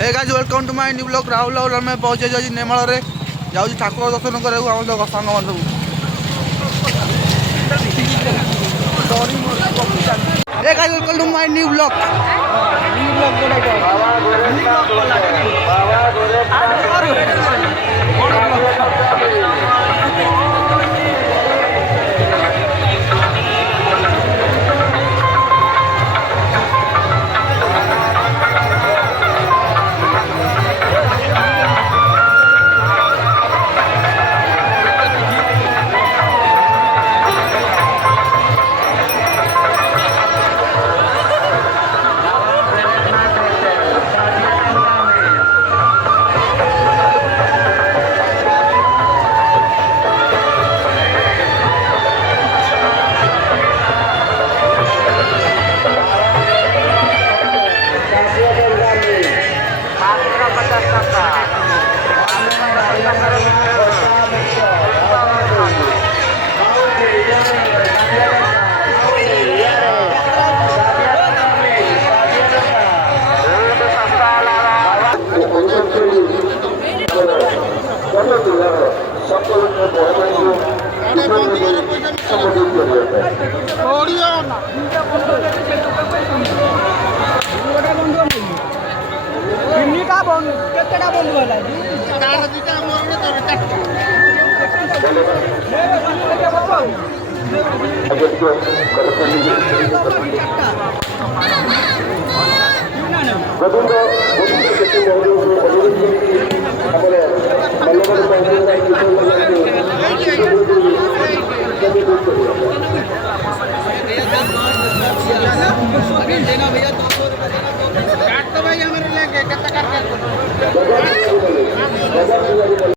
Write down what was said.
hey guys welcome to my new blog Rahul और मैं पहुंचे जाऊँ नेमाल रे जाऊँ ठाकुर दर्शन कराऊ आम लोग सांग मान hey guys welcome to my new blog